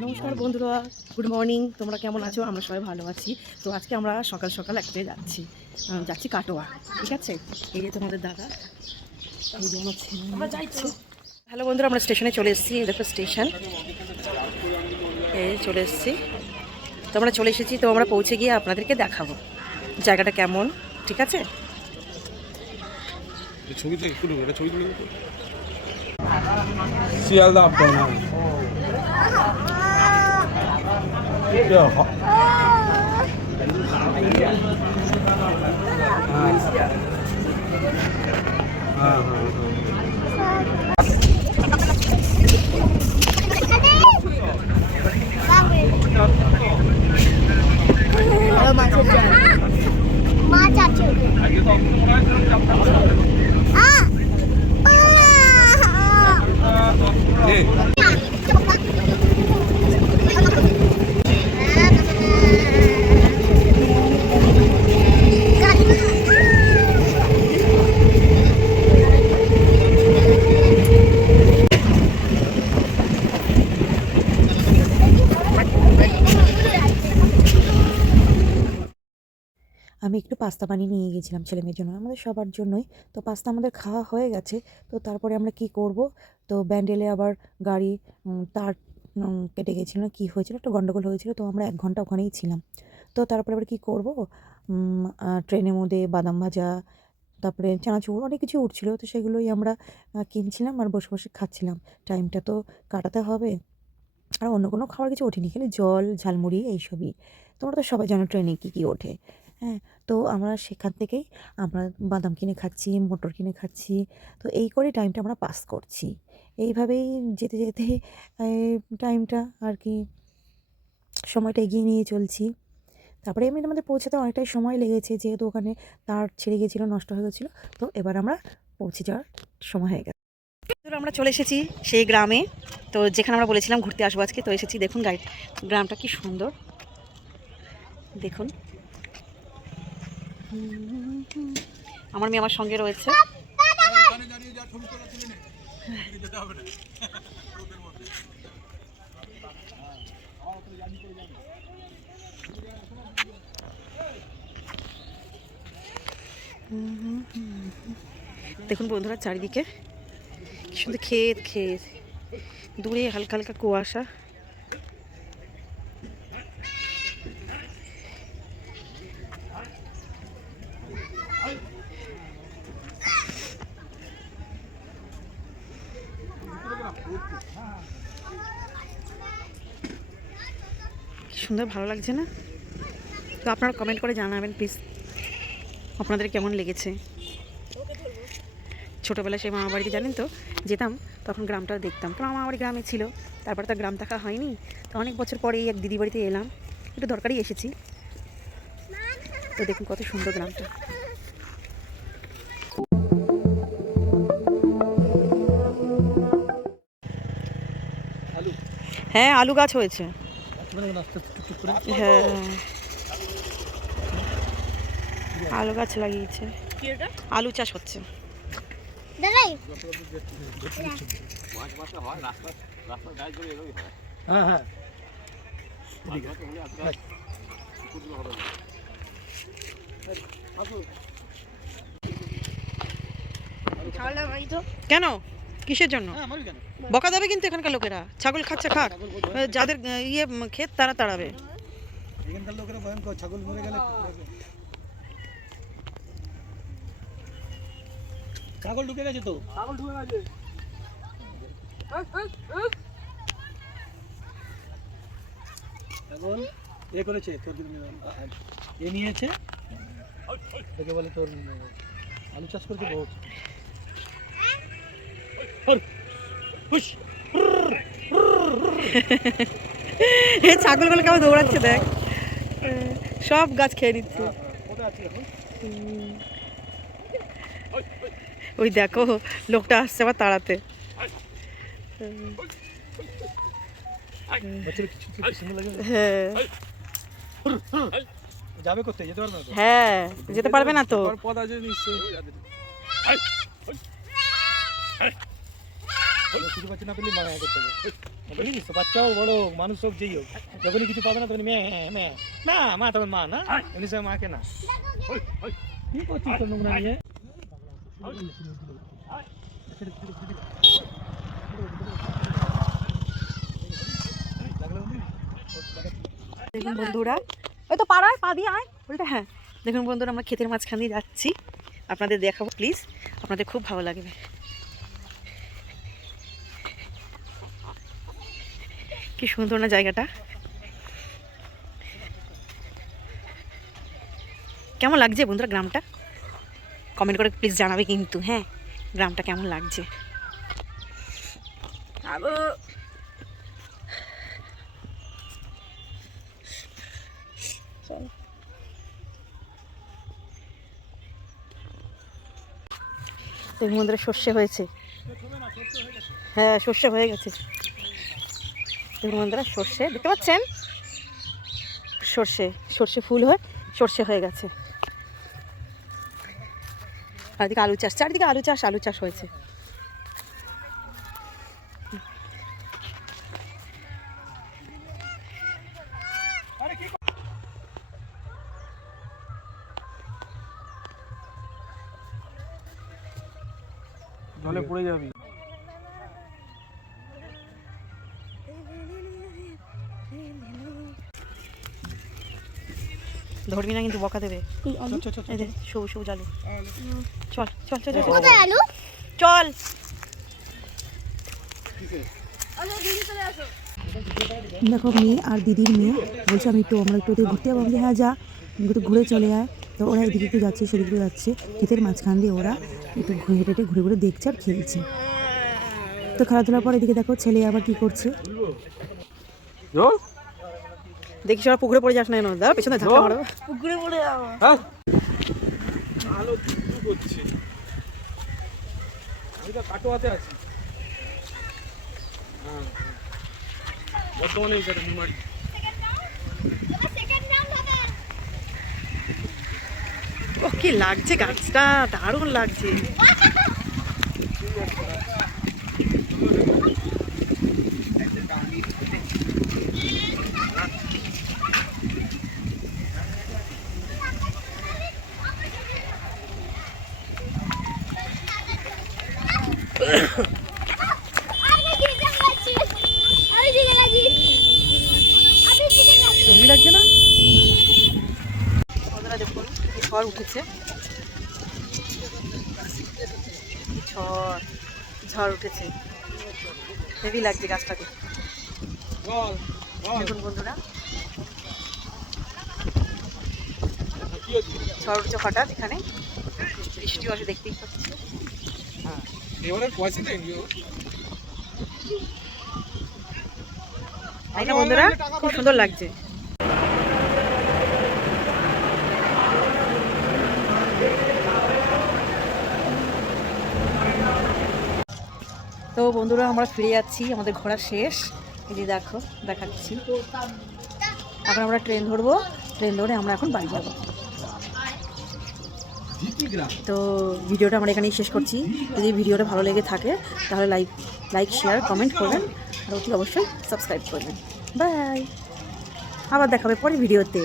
নমস্কার বন্ধুরা, good morning. তোমরা কেমন আছো? আমরা সবাই ভালো আছি। তো আজকে আমরা সকাল সকাল একটা যাচ্ছি কাটোয়া। ঠিক আছে, এই যে তোমাদের দাদা, এই যে আমার ছেলে, আমরা যাচ্ছি। হ্যালো বন্ধুরা, আমরা স্টেশনে চলে এসেছি। দেখো স্টেশন, এই চলে এসেছি। তো আমরা চলে এসেছি, তো আমরা পৌঁছে গিয়ে আপনাদেরকে দেখাবো জায়গাটা কেমন। ঠিক আছে, শিয়ালদা আপ ডাউন। আমি একটু পাস্তা বানিয়ে নিয়ে গেছিলাম ছেলেমেয়ের জন্য, আমাদের সবার জন্যই। তো পাস্তা আমাদের খাওয়া হয়ে গেছে। তো তারপরে আমরা কি করব, তো ব্যান্ডেলে আবার গাড়ি তার কেটে গেছিলো, কি হয়েছিল, একটা গন্ডগোল হয়েছিল। তো আমরা 1 ঘন্টা ওখানেই ছিলাম। তো তারপরে আবার কী করব, ট্রেনের মধ্যে বাদাম ভাজা, তারপরে চানাচুর, অনেক কিছু উঠছিল। তো সেগুলোই আমরা কিনছিলাম আর বসে বসে খাচ্ছিলাম। টাইমটা তো কাটাতে হবে। আর অন্য কোনো খাবার কিছু ওঠেনি, খালি জল, ঝালমুড়ি এইসবই। তোমরা তো সবাই জানো ট্রেনে কী কী ওঠে। হ্যাঁ, তো আমরা সেখান থেকেই আমরা বাদাম কিনে খাচ্ছি, মটর কিনে খাচ্ছি। তো এই করেই টাইমটা আমরা পাস করছি। এইভাবেই যেতে যেতে টাইমটা আর কি, সময়টা এগিয়ে নিয়ে চলছি। তারপরে এমনি আমাদের পৌঁছাতে অনেকটাই সময় লেগেছে, যেহেতু ওখানে তার ছিঁড়ে গেছিলো, নষ্ট হয়ে গেছিলো। তো এবার আমরা পৌঁছে যাওয়ার সময় হয়ে গেছে। আমরা চলে এসেছি সেই গ্রামে, তো যেখানে আমরা বলেছিলাম ঘুরতে আসবো আজকে। তো এসেছি, দেখুন গ্রামটা কি সুন্দর, দেখুন। আমার মেয়ে আমার সঙ্গে রয়েছে। দেখুন বন্ধুরা, চারিদিকে কি সুন্দর ক্ষেত ক্ষেত, দূরে হালকা হালকা কুয়াশা। কি সুন্দর, ভালো লাগছে না? তো আপনারা কমেন্ট করে জানাবেন প্লিজ, আপনাদের কেমন লেগেছে। ছোটোবেলায় সেই মামা বাড়িতে জানেন তো যেতাম, তখন গ্রামটা দেখতাম, কারণ মামা বাড়ি গ্রামে ছিল। তারপরে তো গ্রাম দেখা হয়নি। তো অনেক বছর পরে এই এক দিদি বাড়িতে এলাম, একটু দরকারই এসেছি। তো দেখুন কত সুন্দর গ্রামটা। হ্যাঁ, আলু গাছ হয়েছে। হ্যাঁ, আলু গাছ লাগিয়েছে, আলু চাষ হচ্ছে। কেন, কিসের জন্য বকা দেবে? কিন্তু এখানকার লোকেরা ছাগল খাচ্ছে, খাক, যাদের ইয়ে ক্ষেত তারা তাড়াবে। এখানকার লোকেরা ভয়ঙ্কর, ছাগল মরে গেলে ছাগল ঢুকে গেছে, তো ছাগল ঢুকে গেছে। ছাগল এ করেছে, তোর এ নিয়েছে, একে বলে তোর আলু চাষ করছে বহুত। এই ছাগলগুলো কেমন দৌড়াচ্ছে দেখ, সব গাছ খেয়ে নিচ্ছে। ওই দেখো, লোকটা আসছে আবার তাড়াতে। হ্যাঁ, যাবে কোথায়, যেতে পারবে না? হ্যাঁ, যেতে পারবে না তো। পদ আছে নিশ্চয়ই, শুরু পাচ্ছি না পেলে মারা করতে হবে। বুঝলিস তো, বাচ্চা হোক বড় হোক মানুষ হোক যেই হোক, যখনই কিছু পাবে না তখন মেয়ে না মা, তখন মা না, এমনি সময় মাকে না। কি করছিস তোর নোংরা নিয়ে? দেখুন বন্ধুরা, ওই তো পাড়ায় পা দিয়ে আয় উল্টা, হ্যাঁ দেখুন বন্ধুরা আমরা ক্ষেতের মাঝখান দিয়ে যাচ্ছি, আপনাদের দেখাবো প্লিজ, আপনাদের খুব ভালো লাগবে। কি সুন্দর না জায়গাটা, কেমন লাগছে বন্ধুরা গ্রামটা? কমেন্ট করে প্লিজ জানাবে কিন্তু, হ্যাঁ গ্রামটা কেমন লাগছে। দেখুন বন্ধুরা সর্ষে হয়েছে, হ্যাঁ সর্ষে হয়ে গেছে। দেখুন বন্ধুরা সর্ষে দেখতে পাচ্ছেন, সর্ষে সর্ষে ফুল হয়ে সর্ষে হয়ে গেছে। আর এদিকে আলু চাষ, চারিদিকে আলু চাষ হয়েছে। জলে পড়ে যাবি। ধরবি না কিন্তু বকা দেবে। এই যে সবুজ সবুজ আলু, চল চল চল চল চল। দেখো মেয়ে আর দিদির মেয়ে বলছে আমরা একটু ওদের ঘুরতে যাবো, আমি বলি হ্যাঁ যা, একটু ঘুরে চলে আয়। তো ওরা এদিকে একটু যাচ্ছে সেদিকে যাচ্ছে, ক্ষেতের মাঝখান দিয়ে ওরা একটু হেঁটে হেঁটে ঘুরে ঘুরে দেখছে আর খেলছে। তো খেলাধুলার পর এদিকে দেখো ছেলে আবার কি করছে, দেখিস ওরা পুকুরে পড়ে যাস না, দাঁড়া পেছনে ধাক্কা মারবে, পুকুরে পড়ে যাবো। আলো দুধ করছে, আমি তো কাটোয়াতে আছি। হ্যাঁ বর্তমানে এই জায়গাটা নিমারি। ও কি লাগছে গাছটা, দারুণ লাগছে। জমি লাগছে না, দেখুন ঝড় উঠেছে, ঝড় উঠেছে, হেভি লাগছে গাছটাকে। দেখুন বন্ধুরা ঝড় উঠছে হঠাৎ, এখানে বৃষ্টি আসে দেখতেই পাচ্ছি, তাই না বন্ধুরা? খুব সুন্দর লাগছে। তো বন্ধুরা আমরা ফিরে যাচ্ছি, আমাদের ঘোরা শেষ, এই যে দেখো দেখাচ্ছি। এখন আমরা ট্রেন ধরবো, ট্রেন ধরে আমরা এখন বাড়ি যাব। তো ভিডিওটা আমরা এখানেই শেষ করছি। যদি ভিডিওটা ভালো লেগে থাকে তাহলে লাইক শেয়ার কমেন্ট করবেন, আর অতি অবশ্যই সাবস্ক্রাইব করবেন। বাই, আবার দেখাবে পরে ভিডিওতে।